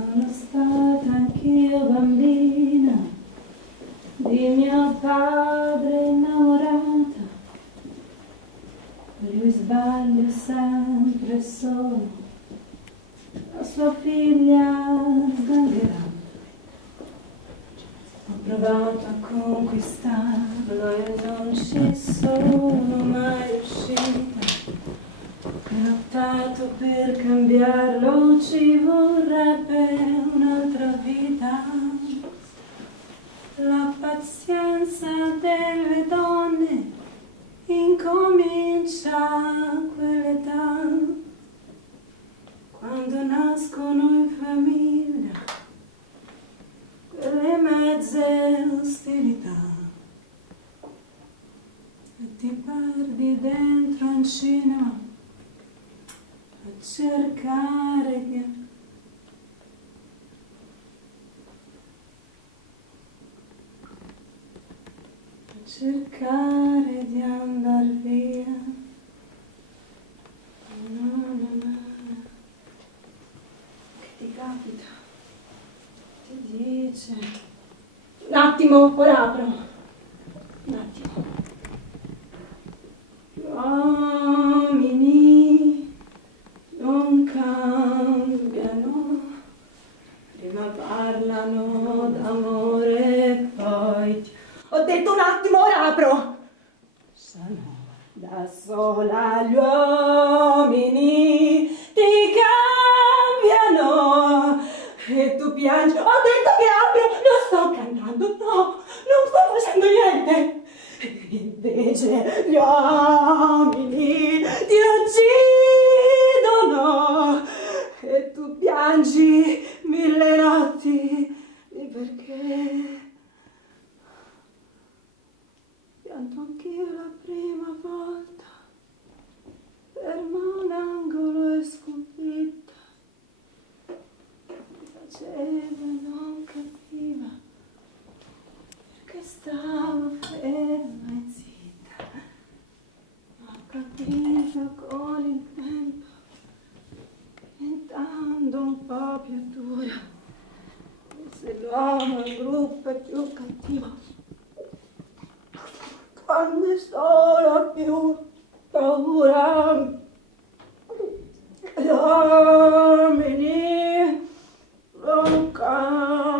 Sono stata anch'io bambina di mio padre innamorata, per lui sbaglio sempre solo, la sua figlia sgangherata. Ho provato a conquistarlo e non ci sono mai riuscita. Ho lottato per cambiarlo, ci vorrebbe un'altra vita. La pazienza delle donne incomincia a quell'età, quando nascono in famiglia quelle mezze ostilità, e ti perdi dentro un cinema a cercare di andar via. No, no, no. Che ti capita? Ti dice? Un attimo, ora apro. Un attimo. Gli uomini non cambiano, prima parlano d'amore, poi... Ho detto un attimo, ora apro! Sono da sola, gli uomini ti cambiano e tu piangi. Ho detto che apro, non sto cantando, no, non sto facendo niente. Invece gli uomini ti uccidono e tu piangi mille notti perché pianto anch'io la prima volta, ferma un angolo e sconfitta, mi faceva e non capiva perché stavo ferma e zitta. Ho capito con il tempo, diventando un po' più dura, se l'uomo in gruppo è più cattivo, quando è solo più paura. Gli uomini non cambiano.